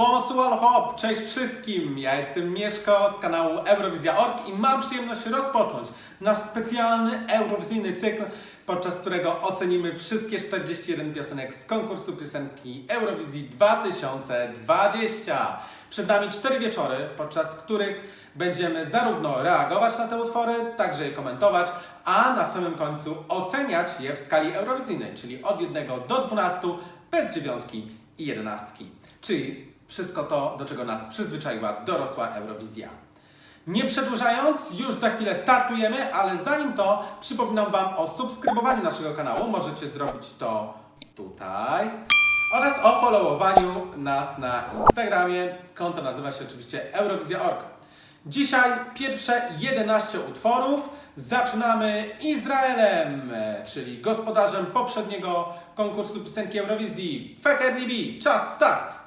bonsoir hop, cześć wszystkim! Ja jestem Mieszko z kanału Eurowizja.org i mam przyjemność rozpocząć nasz specjalny eurowizyjny cykl, podczas którego ocenimy wszystkie 41 piosenek z konkursu piosenki Eurowizji 2020. Przed nami 4 wieczory, podczas których będziemy zarówno reagować na te utwory, także je komentować, a na samym końcu oceniać je w skali eurowizyjnej, czyli od 1 do 12, bez 9 i 11. Czyli wszystko to, do czego nas przyzwyczaiła dorosła Eurowizja. Nie przedłużając, już za chwilę startujemy, ale zanim to przypominam Wam o subskrybowaniu naszego kanału. Możecie zrobić to tutaj. Oraz o followowaniu nas na Instagramie. Konto nazywa się oczywiście Eurowizja.org. Dzisiaj pierwsze 11 utworów. Zaczynamy Izraelem, czyli gospodarzem poprzedniego konkursu piosenki Eurowizji. Fekerlibi, czas start!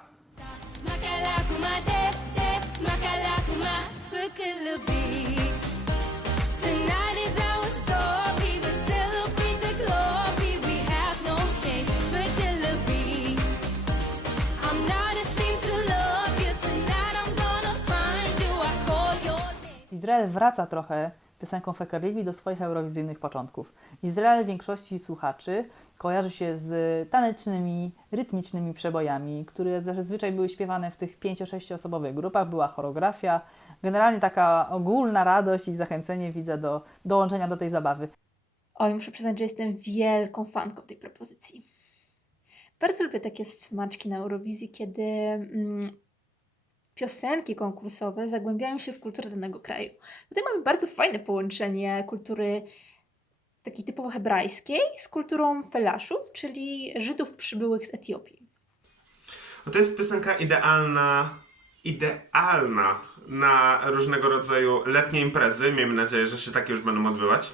Izrael wraca trochę piosenką Fekerlibi do swoich eurowizyjnych początków. Izrael większości słuchaczy kojarzy się z tanecznymi, rytmicznymi przebojami, które zazwyczaj były śpiewane w tych 5-6 osobowych grupach. Była choreografia, generalnie taka ogólna radość i zachęcenie widza do dołączenia do tej zabawy. Oj, muszę przyznać, że jestem wielką fanką tej propozycji. Bardzo lubię takie smaczki na Eurowizji, kiedy piosenki konkursowe zagłębiają się w kulturę danego kraju. Tutaj mamy bardzo fajne połączenie kultury takiej typowo hebrajskiej z kulturą felaszów, czyli Żydów przybyłych z Etiopii. No to jest piosenka idealna na różnego rodzaju letnie imprezy. Miejmy nadzieję, że się takie już będą odbywać.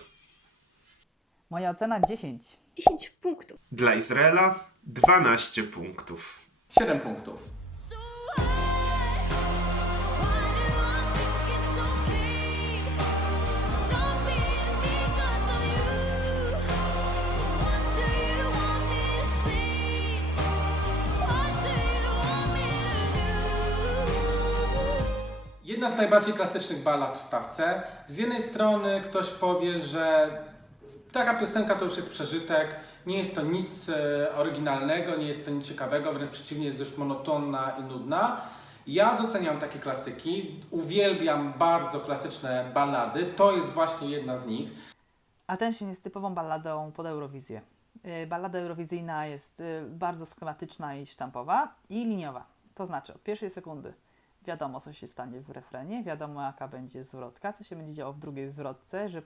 Moja ocena 10. 10 punktów. Dla Izraela 12 punktów. 7 punktów. Jedna z najbardziej klasycznych ballad w stawce. Z jednej strony ktoś powie, że taka piosenka to już jest przeżytek, nie jest to nic oryginalnego, nie jest to nic ciekawego, wręcz przeciwnie, jest dość monotonna i nudna. Ja doceniam takie klasyki, uwielbiam bardzo klasyczne ballady, to jest właśnie jedna z nich. Attention jest typową balladą pod Eurowizję. Ballada eurowizyjna jest bardzo schematyczna i sztampowa i liniowa. To znaczy od pierwszej sekundy wiadomo, co się stanie w refrenie, wiadomo, jaka będzie zwrotka, co się będzie działo w drugiej zwrotce, że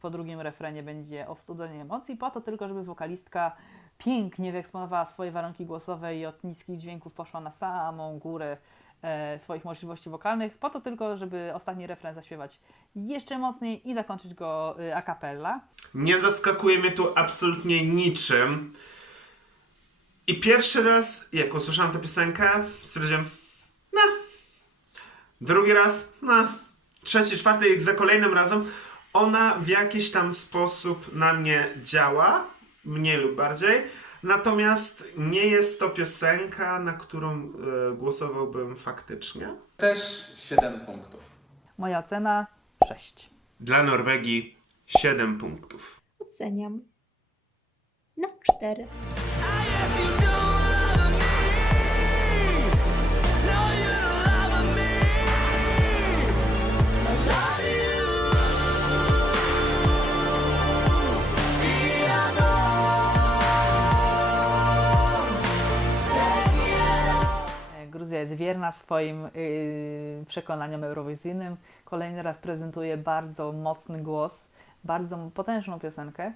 po drugim refrenie będzie ostudzenie emocji, po to tylko, żeby wokalistka pięknie wyeksponowała swoje warunki głosowe i od niskich dźwięków poszła na samą górę swoich możliwości wokalnych, po to tylko, żeby ostatni refren zaśpiewać jeszcze mocniej i zakończyć go a cappella. Nie zaskakuje mnie tu absolutnie niczym. I pierwszy raz, jak usłyszałem tę piosenkę, stwierdziłem, no. Drugi raz, no. Trzeci, czwarty, jak za kolejnym razem, ona w jakiś tam sposób na mnie działa, mniej lub bardziej. Natomiast nie jest to piosenka, na którą głosowałbym faktycznie. Też 7 punktów. Moja ocena 6. Dla Norwegii 7 punktów. Oceniam na 4. Gruzja jest wierna swoim przekonaniom eurowizyjnym. Kolejny raz prezentuje bardzo mocny głos, bardzo potężną piosenkę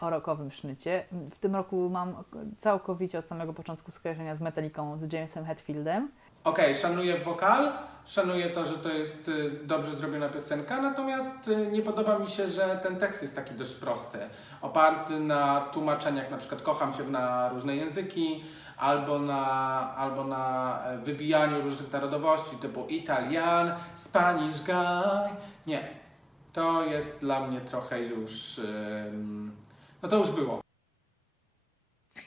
o rockowym sznycie. W tym roku mam całkowicie od samego początku skojarzenia z Metallicą, z Jamesem Hetfieldem. Okej, szanuję wokal, szanuję to, że to jest dobrze zrobiona piosenka, natomiast nie podoba mi się, że ten tekst jest taki dość prosty, oparty na tłumaczeniach, na przykład kocham Cię na różne języki, albo na wybijaniu różnych narodowości, typu Italian, Spanish guy. Nie, to jest dla mnie trochę już, no to już było.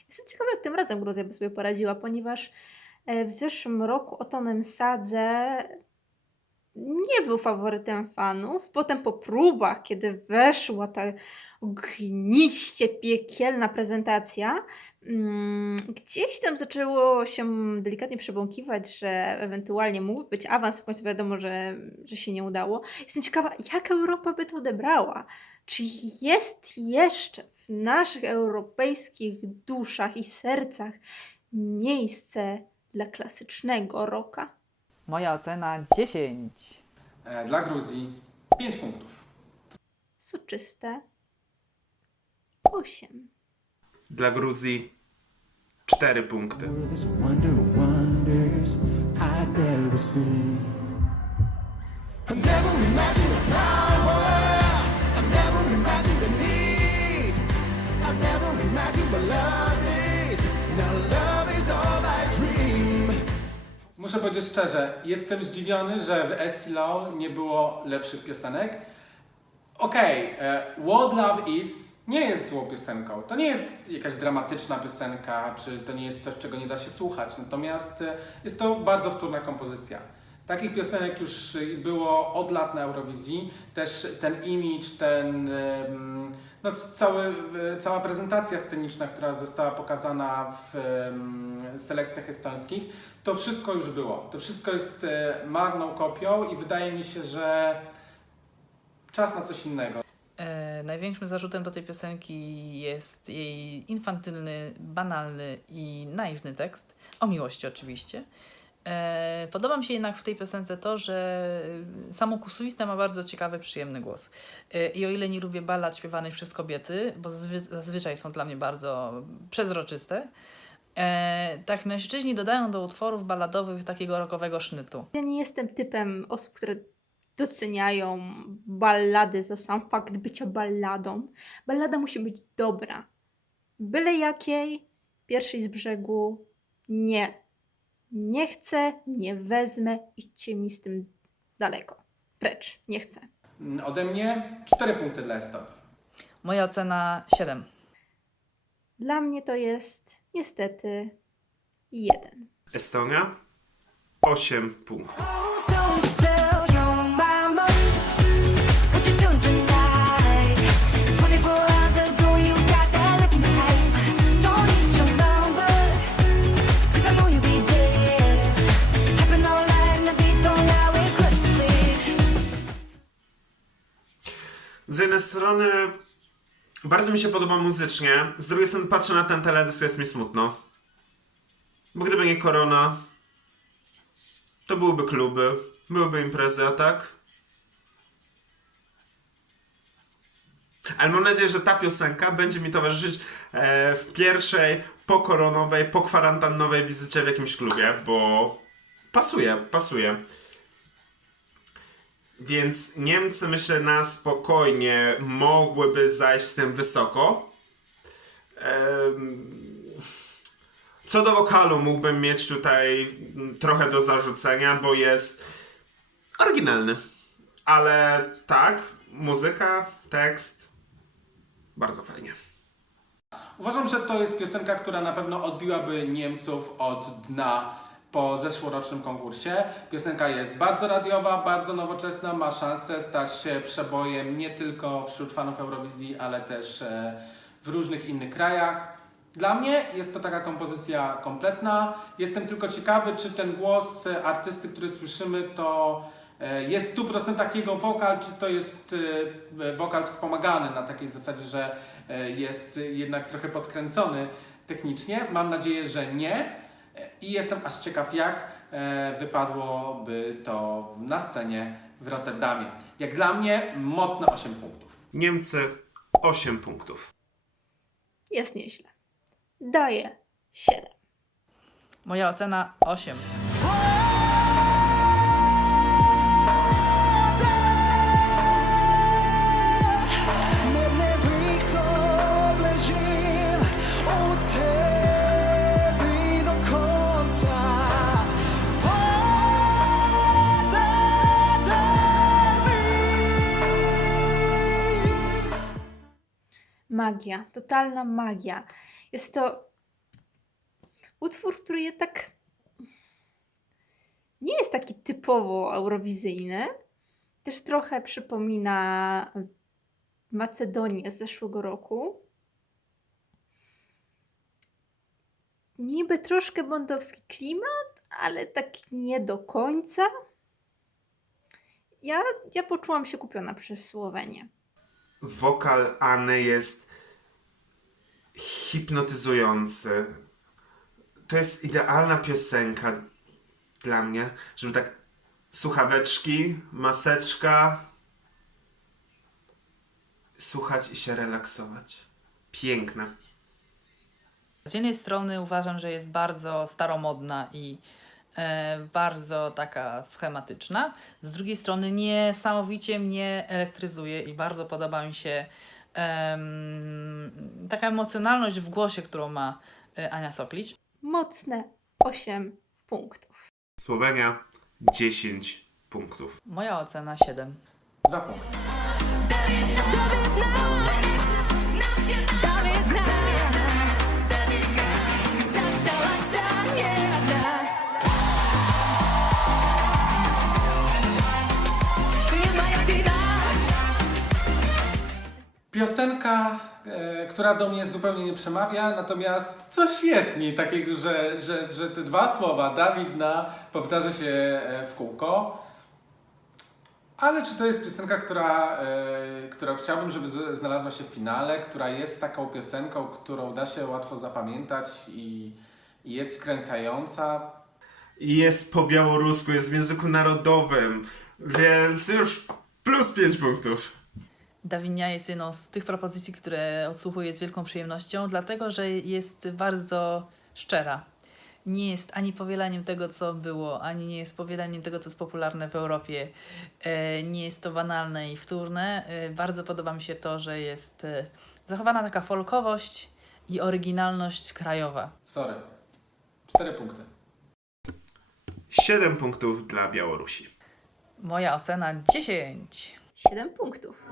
Jestem ciekawa, jak tym razem Gruzja by sobie poradziła, ponieważ W zeszłym roku Otonem Sadze nie był faworytem fanów. Potem po próbach, kiedy weszła ta ogniście piekielna prezentacja, gdzieś tam zaczęło się delikatnie przebąkiwać, że ewentualnie mógł być awans, w końcu wiadomo, że się nie udało. Jestem ciekawa, jak Europa by to odebrała. Czy jest jeszcze w naszych europejskich duszach i sercach miejsce dla klasycznego rocka? Moja ocena 10. Dla Gruzji 5 punktów. Soczyste 8. Dla Gruzji 4 punkty. This wonder of wonders I'd never seen. I never imagined the power. I never imagined the need. I never imagined what love is. Now love is all I dream. Muszę powiedzieć szczerze, jestem zdziwiony, że w Estilo nie było lepszych piosenek. Okej, What Love Is nie jest złą piosenką. To nie jest jakaś dramatyczna piosenka, czy to nie jest coś, czego nie da się słuchać. Natomiast jest to bardzo wtórna kompozycja. Takich piosenek już było od lat na Eurowizji. Też ten image, no cała prezentacja sceniczna, która została pokazana w selekcjach estońskich, to wszystko już było. To wszystko jest marną kopią i wydaje mi się, że czas na coś innego. Największym zarzutem do tej piosenki jest jej infantylny, banalny i naiwny tekst. O miłości oczywiście. Podoba mi się jednak w tej piosence to, że samokusowista ma bardzo ciekawy, przyjemny głos. I o ile nie lubię ballad śpiewanych przez kobiety, bo zazwyczaj są dla mnie bardzo przezroczyste, tak mężczyźni dodają do utworów balladowych takiego rockowego sznytu. Ja nie jestem typem osób, które doceniają ballady za sam fakt bycia balladą. Ballada musi być dobra. Byle jakiej, pierwszej z brzegu, nie. Nie chcę, nie wezmę, idźcie mi z tym daleko. Precz, nie chcę. Ode mnie 4 punkty dla Estonii. Moja ocena 7. Dla mnie to jest niestety 1. Estonia 8 punktów. Oh, don't tell your mama what you're doing tonight. 24 hours ago, you got that look in your eyes. Don't need your number, 'cause I know you'll be there. Happen all night, and the beat don't allow it crystal clear. Z jednej strony bardzo mi się podoba muzycznie, z drugiej strony patrzę na ten teledysk, jest mi smutno. Bo gdyby nie korona, to byłyby kluby, byłyby imprezy, a tak? Ale mam nadzieję, że ta piosenka będzie mi towarzyszyć w pierwszej pokoronowej, pokwarantannowej wizycie w jakimś klubie, bo pasuje. Więc Niemcy, myślę, na spokojnie mogłyby zajść z tym wysoko. Co do wokalu mógłbym mieć tutaj trochę do zarzucenia, bo jest oryginalny. Ale tak, muzyka, tekst, bardzo fajnie. Uważam, że to jest piosenka, która na pewno odbiłaby Niemców od dna po zeszłorocznym konkursie. Piosenka jest bardzo radiowa, bardzo nowoczesna, ma szansę stać się przebojem nie tylko wśród fanów Eurowizji, ale też w różnych innych krajach. Dla mnie jest to taka kompozycja kompletna. Jestem tylko ciekawy, czy ten głos artysty, który słyszymy, to jest w 100% jego wokal, czy to jest wokal wspomagany na takiej zasadzie, że jest jednak trochę podkręcony technicznie. Mam nadzieję, że nie. I jestem aż ciekaw, jak wypadłoby to na scenie w Rotterdamie. Jak dla mnie mocne 8 punktów. Niemcy 8 punktów. Jest nieźle. Daję 7. Moja ocena 8. Medle rikto ležím u tebi do konca. Voda drwi. Magia, totalna magia. Jest to utwór, który je tak Nie jest taki typowo eurowizyjny. Też trochę przypomina Macedonię z zeszłego roku. Niby troszkę bondowski klimat, ale tak nie do końca. Ja poczułam się kupiona przez Słowenię. Wokal Anny jest hipnotyzujący. To jest idealna piosenka dla mnie, żeby tak słuchaweczki, maseczka, słuchać i się relaksować. Piękna. Z jednej strony uważam, że jest bardzo staromodna i bardzo taka schematyczna. Z drugiej strony niesamowicie mnie elektryzuje i bardzo podoba mi się taka emocjonalność w głosie, którą ma Ania Soklicz. Mocne 8 punktów. Słowenia 10 punktów. Moja ocena 7. 2 punkty. Piosenka, która do mnie zupełnie nie przemawia, natomiast coś jest w niej takiego, że te dwa słowa Dawid na powtarza się w kółko. Ale czy to jest piosenka, którą chciałbym, żeby znalazła się w finale, która jest taką piosenką, którą da się łatwo zapamiętać i jest wkręcająca? I jest po białorusku, jest w języku narodowym, więc już plus 5 punktów. Dawinia jest jedną z tych propozycji, które odsłuchuję z wielką przyjemnością, dlatego że jest bardzo szczera. Nie jest ani powielaniem tego, co było, ani nie jest powielaniem tego, co jest popularne w Europie. Nie jest to banalne i wtórne. Bardzo podoba mi się to, że jest zachowana taka folkowość i oryginalność krajowa. Sorry. 4 punkty. 7 punktów dla Białorusi. Moja ocena 10. 7 punktów.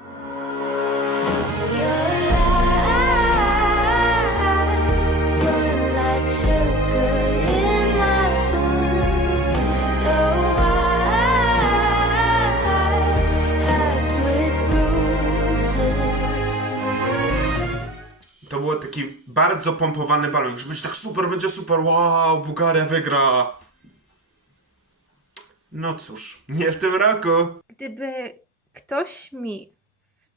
To był taki bardzo pompowany balon, że będzie super, wow, Bułgaria wygra. No cóż, nie w tym roku. Gdyby ktoś mi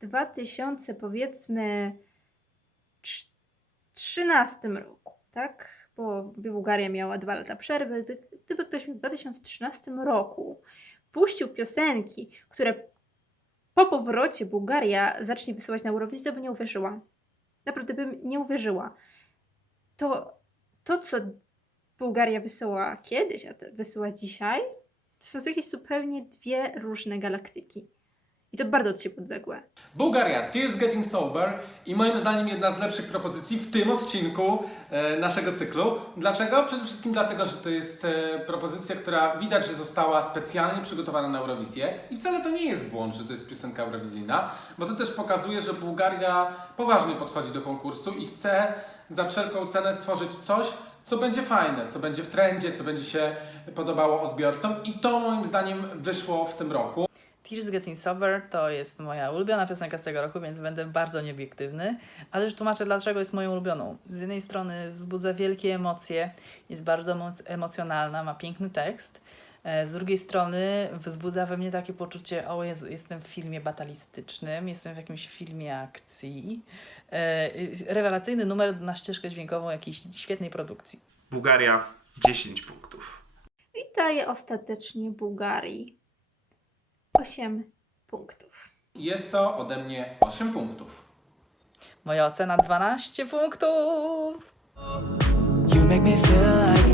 w 2000 powiedzmy 13 roku, tak? Bo Bułgaria miała 2 lata przerwy. Gdyby ktoś mi w 2013 roku puścił piosenki, które po powrocie Bułgaria zacznie wysyłać na Eurowizję, to bym nie uwierzyła. Naprawdę bym nie uwierzyła. To co Bułgaria wysyła kiedyś, a wysyła dzisiaj, to są jakieś zupełnie dwie różne galaktyki. I to bardzo od siebie odległe. Bułgaria, Tears Getting Sober i moim zdaniem jedna z lepszych propozycji w tym odcinku naszego cyklu. Dlaczego? Przede wszystkim dlatego, że to jest propozycja, która widać, że została specjalnie przygotowana na Eurowizję i wcale to nie jest błąd, że to jest piosenka eurowizyjna, bo to też pokazuje, że Bułgaria poważnie podchodzi do konkursu i chce za wszelką cenę stworzyć coś, co będzie fajne, co będzie w trendzie, co będzie się podobało odbiorcom i to moim zdaniem wyszło w tym roku. Tears Getting Sober to jest moja ulubiona piosenka z tego roku, więc będę bardzo nieobiektywny, ale już tłumaczę, dlaczego jest moją ulubioną. Z jednej strony wzbudza wielkie emocje, jest bardzo emocjonalna, ma piękny tekst. Z drugiej strony wzbudza we mnie takie poczucie, o Jezu, jestem w filmie batalistycznym, jestem w jakimś filmie akcji. Rewelacyjny numer na ścieżkę dźwiękową jakiejś świetnej produkcji. Bułgaria 10 punktów. I daje ostatecznie Bułgarii 8 punktów. Jest to ode mnie 8 punktów. Moja ocena 12 punktów. You make me feel like.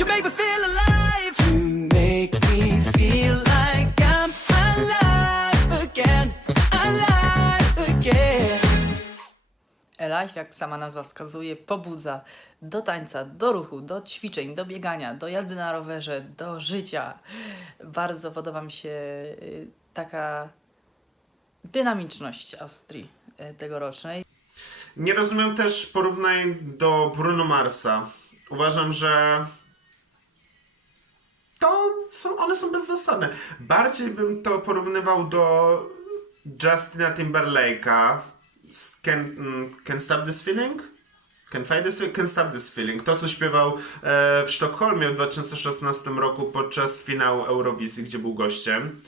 You make me feel alive. You make me feel like I'm alive again. Alive again. Alive, jak sama nazwa wskazuje, pobudza do tańca, do ruchu, do ćwiczeń, do biegania, do jazdy na rowerze, do życia. Bardzo podoba mi się taka dynamiczność Austrii tegorocznej. Nie rozumiem też porównań do Bruno Marsa. Uważam, że one są bezzasadne. Bardziej bym to porównywał do Justina Timberlake'a z Can't Stop This Feeling? Can't Stop This Feeling. To, co śpiewał w Sztokholmie w 2016 roku podczas finału Eurowizji, gdzie był gościem.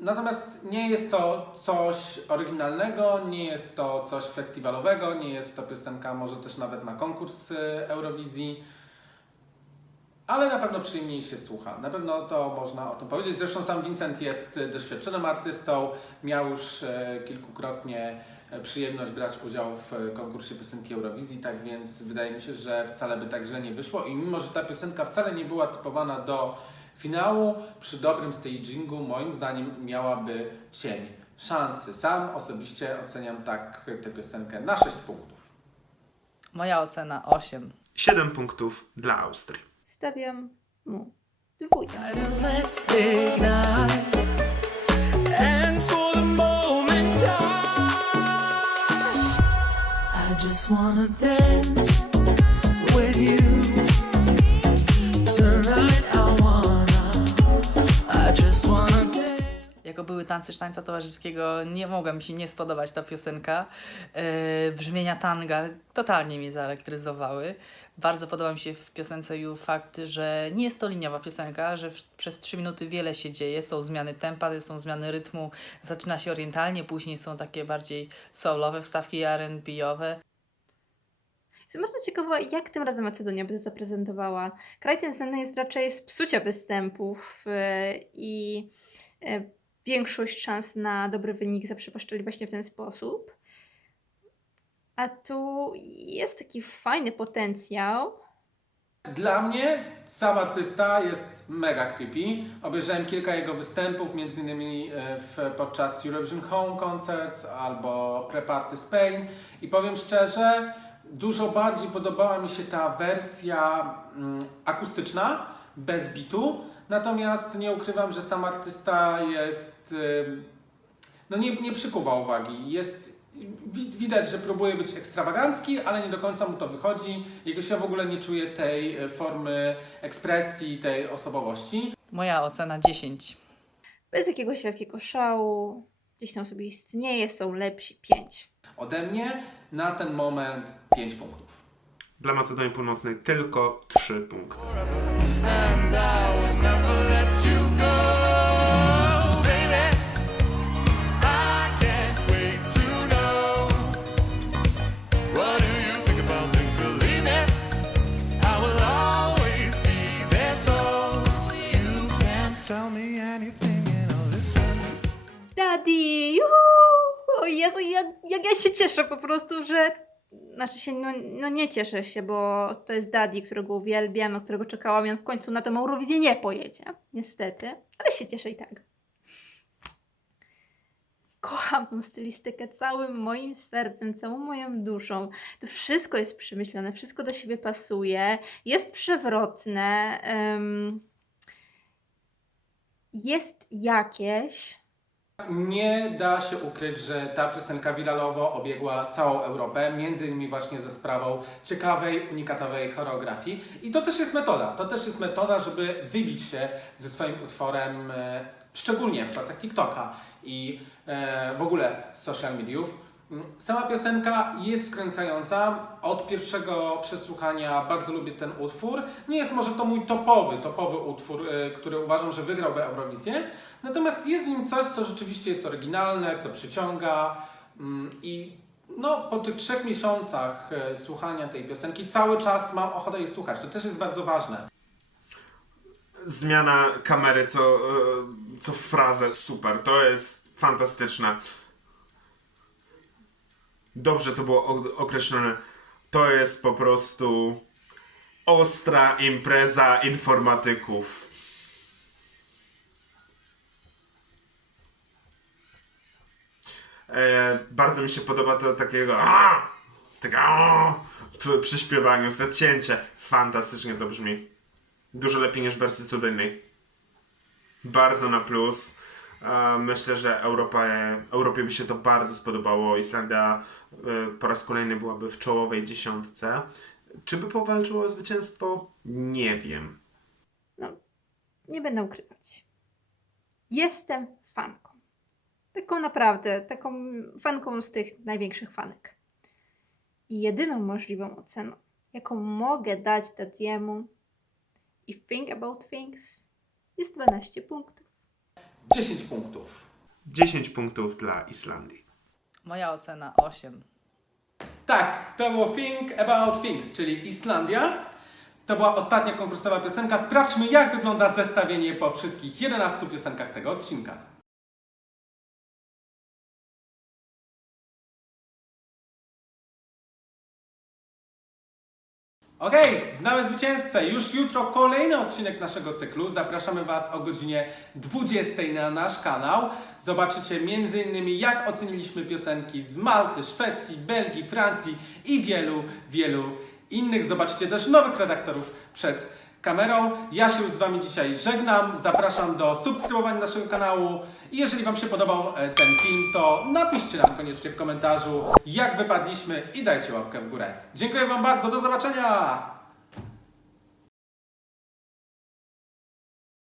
Natomiast nie jest to coś oryginalnego, nie jest to coś festiwalowego, nie jest to piosenka może też nawet na konkurs Eurowizji, ale na pewno przyjemniej się słucha. Na pewno to można o tym powiedzieć. Zresztą sam Vincent jest doświadczonym artystą, miał już kilkukrotnie przyjemność brać udział w konkursie piosenki Eurowizji, tak więc wydaje mi się, że wcale by tak źle nie wyszło i mimo, że ta piosenka wcale nie była typowana do finału, przy dobrym stagingu moim zdaniem miałaby cień szansy. Sam osobiście oceniam tak tę piosenkę na 6 punktów. Moja ocena 8. 7 punktów dla Austrii. Stawiam mu 2. And let's ignite. And for the moment, I just wanna dance with you. Tonight I just wanna dance. Jako były tańce tańca towarzyskiego nie mogła mi się nie spodobać ta piosenka. Brzmienia tanga totalnie mnie zaelektryzowały. Bardzo podoba mi się w piosence You fakt, że nie jest to liniowa piosenka, że przez 3 minuty wiele się dzieje, są zmiany tempa, są zmiany rytmu, zaczyna się orientalnie, później są takie bardziej soulowe wstawki R&B-owe. Jestem bardzo ciekawa, jak tym razem Macedonia by to zaprezentowała. Kraj ten znany jest raczej z psucia występów i większość szans na dobry wynik zaprzepaszczali właśnie w ten sposób. A tu jest taki fajny potencjał. Dla mnie sam artysta jest mega creepy. Obejrzałem kilka jego występów, m.in. podczas Eurovision Home Concerts albo Pre-Party Spain i powiem szczerze, dużo bardziej podobała mi się ta wersja akustyczna, bez bitu, natomiast nie ukrywam, że sam artysta jest, nie przykuwa uwagi. Widać, że próbuje być ekstrawagancki, ale nie do końca mu to wychodzi. Jakoś ja w ogóle nie czuję tej formy ekspresji, tej osobowości. Moja ocena 10. Bez jakiegoś wielkiego szału, gdzieś tam sobie istnieje, są lepsi 5. Ode mnie na ten moment 5 punktów. Dla Macedonii Północnej tylko 3 punkty. And I will never let you go, baby. I can't wait to know. What do you think about things? Believe me, I will always be there, so you can Tell me anything and I'll listen. Daddy! Juhu! O Jezu, jak ja się cieszę po prostu, że... Znaczy się, nie cieszę się, bo to jest Daddy, którego uwielbiam, na którego czekałam i on w końcu na tę Eurowizję nie pojedzie. Niestety. Ale się cieszę i tak. Kocham tą stylistykę całym moim sercem, całą moją duszą. To wszystko jest przemyślane, wszystko do siebie pasuje, jest przewrotne, jest jakieś... Nie da się ukryć, że ta piosenka wiralowo obiegła całą Europę, między innymi właśnie ze sprawą ciekawej, unikatowej choreografii. I to też jest metoda. To też jest metoda, żeby wybić się ze swoim utworem, szczególnie w czasach TikToka i w ogóle social mediów. Sama piosenka jest wkręcająca. Od pierwszego przesłuchania bardzo lubię ten utwór. Nie jest może to mój topowy utwór, który uważam, że wygrałby Eurowizję. Natomiast jest w nim coś, co rzeczywiście jest oryginalne, co przyciąga. I po tych 3 miesiącach słuchania tej piosenki cały czas mam ochotę jej słuchać. To też jest bardzo ważne. Zmiana kamery co frazę, super. To jest fantastyczne. Dobrze to było określone. To jest po prostu ostra impreza informatyków. Bardzo mi się podoba to takiego przy śpiewaniu, zacięcie. Fantastycznie to brzmi. Dużo lepiej niż w wersji studyjnej. Bardzo na plus. Myślę, że Europie by się to bardzo spodobało. Islandia po raz kolejny byłaby w czołowej 10. Czy by powalczyło o zwycięstwo? Nie wiem. nie będę ukrywać. Jestem fanką. Taką naprawdę, taką fanką z tych największych fanek. I jedyną możliwą oceną, jaką mogę dać Tatiemu i Think About Things, jest 12 punktów. 10 punktów. 10 punktów dla Islandii. Moja ocena 8. Tak, to było Think About Things, czyli Islandia. To była ostatnia konkursowa piosenka. Sprawdźmy, jak wygląda zestawienie po wszystkich 11 piosenkach tego odcinka. Okej, znamy zwycięzcę. Już jutro kolejny odcinek naszego cyklu. Zapraszamy Was o godzinie 20 na nasz kanał. Zobaczycie m.in. jak oceniliśmy piosenki z Malty, Szwecji, Belgii, Francji i wielu innych. Zobaczycie też nowych redaktorów przed kamerą. Ja się już z Wami dzisiaj żegnam. Zapraszam do subskrybowania naszego kanału. I jeżeli Wam się podobał ten film, to napiszcie nam koniecznie w komentarzu, jak wypadliśmy i dajcie łapkę w górę. Dziękuję Wam bardzo. Do zobaczenia!